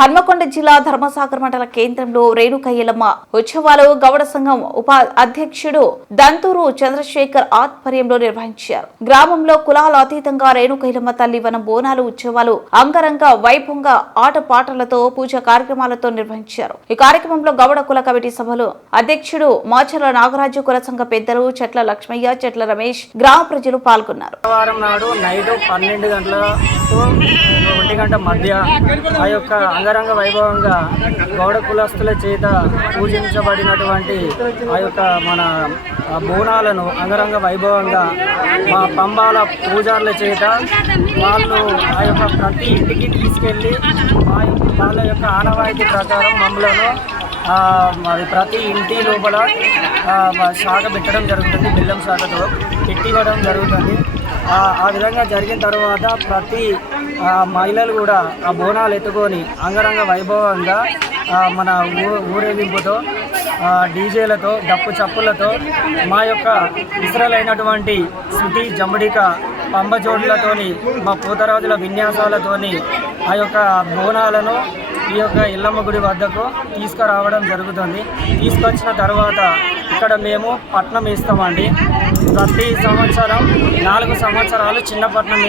హన్మకొండ జిల్లా ధర్మసాగర్ మండల కేంద్రంలో రేణుకయ్యలమ్మ ఉత్సవాలు గౌడ సంఘం ఉప అధ్యక్షుడు దంతూరు చంద్రశేఖర్ ఆధ్వర్యంలో నిర్వహించారు. గ్రామంలో కులాల అతీతంగా రేణుకయ్యలమ్మ తల్లి వనం బోనాలు ఉత్సవాలు అంగరంగ వైభవంగా ఆటపాటలతో పూజ కార్యక్రమాలతో నిర్వహించారు. ఈ కార్యక్రమంలో గౌడ కుల కమిటీ సభలు అధ్యక్షుడు మాచర్ల నాగరాజు కుల సంఘ పెద్దలు చెట్ల లక్ష్మయ్య చెట్ల రమేష్ గ్రామ ప్రజలు పాల్గొన్నారు. నాడు నైట్ పన్నెండు గంటల ఒంటి గంట మధ్య ఆ యొక్క అంగరంగ వైభవంగా గౌడ కులస్తుల చేత పూజించబడినటువంటి ఆ యొక్క మన బోనాలను అంగరంగ వైభవంగా మా పంబాల పూజారుల చేత వాళ్ళు ఆ యొక్క ప్రతి ఇంటికి తీసుకెళ్ళి ఆ యొక్క వాళ్ళ యొక్క ఆనవాయితీ ప్రకారం మమ్మలను మరి ప్రతి ఇంటి లోపల శాఖ పెట్టడం జరుగుతుంది బెల్లం శాఖతో పెట్టివ్వడం జరుగుతుంది. ఆ విధంగా జరిగిన తర్వాత ప్రతి మహిళలు కూడా ఆ బోనాలు ఎత్తుకొని అంగరంగ వైభవంగా మన ఊ ఊరేగింపుతో డీజేలతో డప్పు చప్పులతో మా యొక్క ఇసరలైనటువంటి శృతి జంబడిక పంబజోడ్లతోని మా పూతరాజుల విన్యాసాలతోని ఆ యొక్క బోనాలను ఈ యొక్క ఇల్లమ్మ గుడి వద్దకు తీసుకురావడం జరుగుతుంది. తీసుకొచ్చిన తర్వాత ఇక్కడ మేము పట్నం ఇస్తామండి ప్రతి సంవత్సరం నాలుగు సంవత్సరాలు చిన్న పట్నం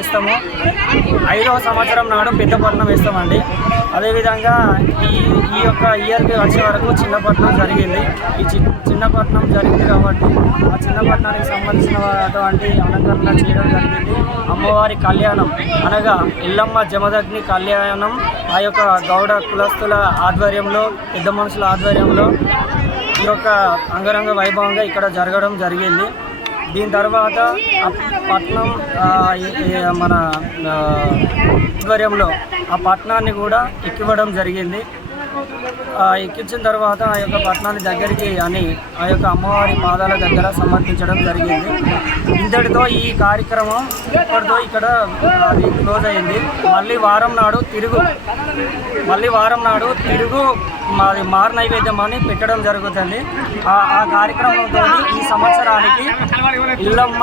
ఐదవ సంవత్సరం నాడు పెద్ద పట్నం ఇస్తామండి అదేవిధంగా ఈ ఈ యొక్క ఇయర్కి వచ్చే వరకు చిన్నపట్నం జరిగింది. ఈ చి చిన్నపట్నం జరిగింది కాబట్టి ఆ చిన్నపట్నానికి సంబంధించినటువంటి అలంకరణ చేయడం జరిగింది. అమ్మవారి కళ్యాణం అనగా ఇల్లమ్మ జమదగ్ని కళ్యాణం ఆ యొక్క గౌడ కులస్తుల ఆధ్వర్యంలో పెద్ద మనుషుల ఆధ్వర్యంలో ఈ యొక్క అంగరంగ వైభవంగా ఇక్కడ జరగడం జరిగింది. దీని తర్వాత పట్నం మన ఆధ్వర్యంలో ఆ పట్నాన్ని కూడా ఎక్కివ్వడం జరిగింది. ఎక్కించిన తర్వాత ఆ యొక్క పట్నాన్ని దగ్గరికి అని ఆ యొక్క అమ్మవారి పాదాల దగ్గర సమర్పించడం జరిగింది. ఇంతటితో ఈ కార్యక్రమం ఇప్పటితో ఇక్కడ అది క్లోజ్ అయింది. మళ్ళీ వారం నాడు తిరుగు మళ్ళీ వారం నాడు తిరుగు మాది మారు నైవేద్యం అని పెట్టడం జరుగుతుంది. ఆ ఆ కార్యక్రమంతో ఈ సంవత్సరానికి ఇల్లమ్మ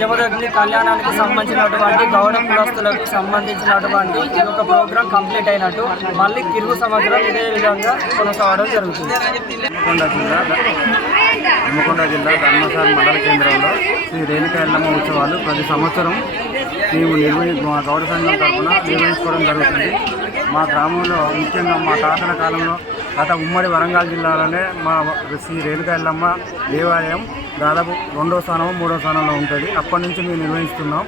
జమదగ్ని కళ్యాణానికి సంబంధించినటువంటి గౌడ కులస్తులకు సంబంధించినటువంటి ఈ యొక్క ప్రోగ్రాం కంప్లీట్ అయినట్టు మళ్ళీ తిరుగు సంవత్సరం ఇదే విధంగా కొనసాగడం జరుగుతుంది. హన్మకొండ జిల్లా హన్మకొండ జిల్లా ధర్మసార్ మండల కేంద్రంలో శ్రీ రేణుక ఎల్లమ్మ ఉత్సవాలు ప్రతి సంవత్సరం మేము నిర్వహి మా గౌడ సంఘం తరఫున నిర్వహించుకోవడం జరుగుతుంది. మా గ్రామంలో ముఖ్యంగా మా తాతల కాలంలో గత ఉమ్మడి వరంగల్ జిల్లాలోనే మా శ్రీ రేణుక ఎల్లమ్మ దేవాలయం దాదాపు రెండో స్థానం మూడో స్థానంలో ఉంటుంది. అప్పటి నుంచి మేము నిర్వహిస్తున్నాం.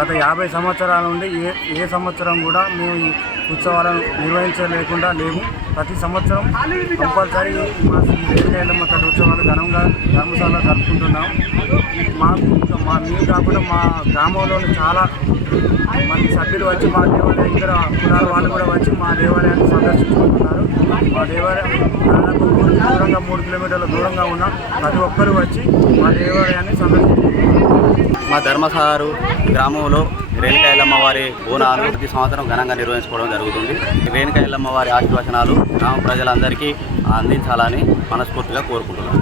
గత యాభై సంవత్సరాల నుండి ఏ ఏ సంవత్సరం కూడా మేము ఈ ఉత్సవాలను నిర్వహించలేకుండా లేము. ప్రతి సంవత్సరం కంపల్సరీ మా శ్రీ రేణుకాయలమ్మ తల్లి ఉత్సవాలు ఘనంగా ధర్మశాలలో జరుపుకుంటున్నాం. మాకు మా మేము కాకుండా మా గ్రామంలోని చాలా మంది సభ్యులు వచ్చి మా దేవాలయం ఇతర కులాల వాళ్ళు కూడా వచ్చి మా దేవాలయాన్ని సందర్శించుకుంటున్నారు మా దేవాలయం దాదాపు మూడు దూరంగా మూడు కిలోమీటర్ల దూరంగా ఉన్న ప్రతి ఒక్కరు వచ్చి మా దేవాలయాన్ని సందర్శించారు. మా ధర్మసారు గ్రామంలో రేణుకాయలమ్మ వారి బోనాలు ప్రతి సంవత్సరం ఘనంగా నిర్వహించుకోవడం జరుగుతుంది. రేణుకాయలమ్మ వారి ఆశీర్వచనాలు గ్రామ ప్రజలందరికీ అందించాలని మనస్ఫూర్తిగా కోరుకుంటున్నాం.